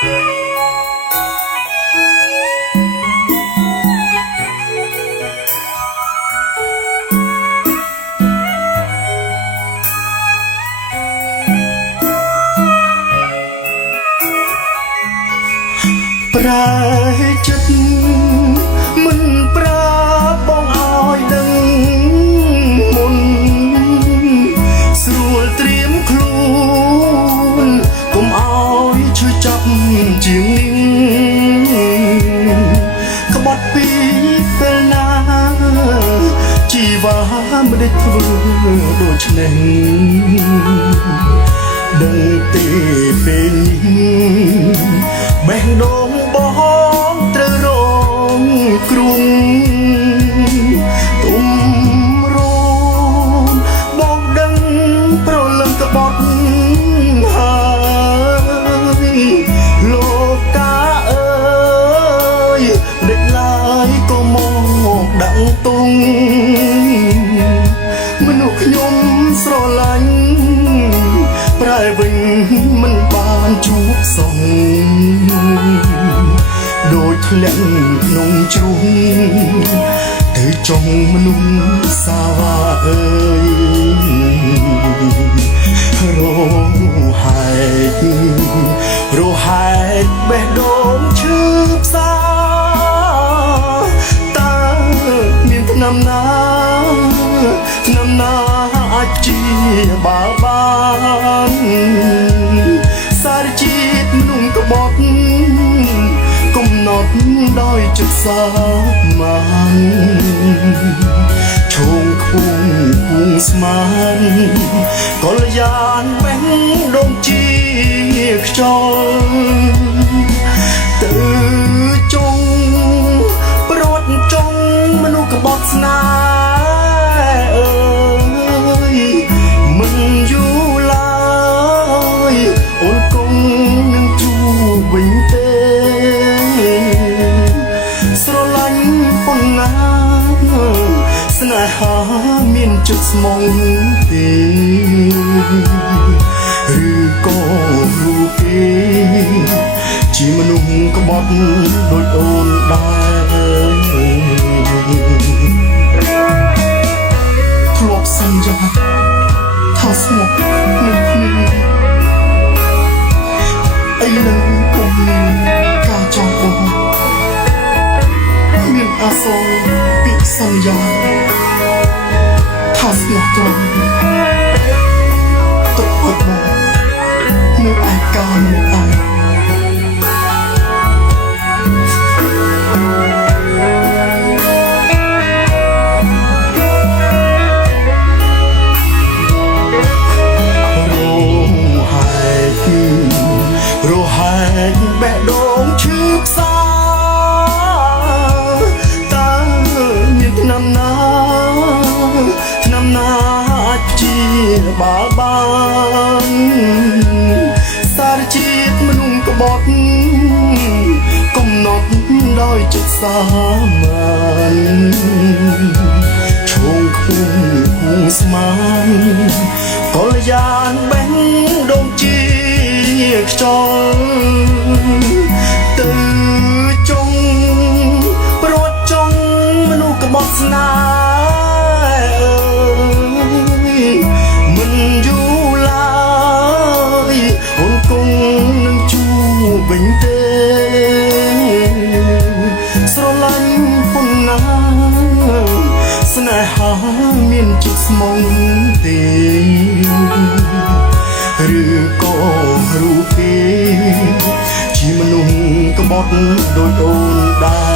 ប្រែចិត្តមិនប្រាប់បងឲ្យដឹងមុនស្រួលត្រៀមខ្លួនកុំឲ្យឈឺចាប់ជាងនេះក្បត់ពីពេលណាជីវ៉ាមិនได้ធ្វើដូច្នេះដឹងទេពេលនេះបេះដូងបងត្រូវរងគ្រោះទុំរងបងដឹងប្រលឹងក្បត់ហើយលោកតាអើយដេចឡើយក៏មកដាក់ទុំមនុស្សខ្ញុំស្រឡាញ់ប្រែវិញមិនបានជួបសងដូចធ្លាក់ក្នុងជ្រុងទៅចុងមនុស្សសាវ៉ាអើយរហែកបេះដូងឈឺផ្សាតើមានថ្នាំណាអាចជាបានសារជាតិមនុស្សក្បត់កំណត់ដោយចិត្តសាមានឈោងខ្ពងស្មានកលយានបេះដូងជាខ្យល់ទៅចុងព្រាត់ចុងមនុស្សក្បត់ស្នេហ៍មិនយូរឡើយអូនគង់នឹងជួបវិញទេស្រឡាញ់ប៉ុណ្ណាស្នេហាមានចិត្តស្មងទេឬក៏រូបគេជាមនុស្សក្បត់ដូចអូនដែរធ្លាប់សន្យាថាស្មោះនឹងគ្នាឥឡូវពុំមានការចង់បងមានអាសរពីសន្យាថាស្មោះត្រង់ទុកអត់បងនៅឯកាលមិនឯងបេះដូងឈឺផ្សាតើមានថ្នាំណាអាចជាបានសារជាតិមនុស្សក្បត់កំណត់ដោយចិត្តសាមានឈោងខ្ពងស្មានកលយានបេះដូងជាខ្យល់ទៅចុងព្រាត់ចុងមនុស្សក្បត់ស្នេហ៍មិនយូរឡើយអូនគង់នឹងជួបវិញទេស្រឡាញ់ប៉ុណ្ណាស្នេហាមានចិត្តស្មងទេឬក៏រូបគេជាមនុស្សក្បត់ដូចអូនដែរ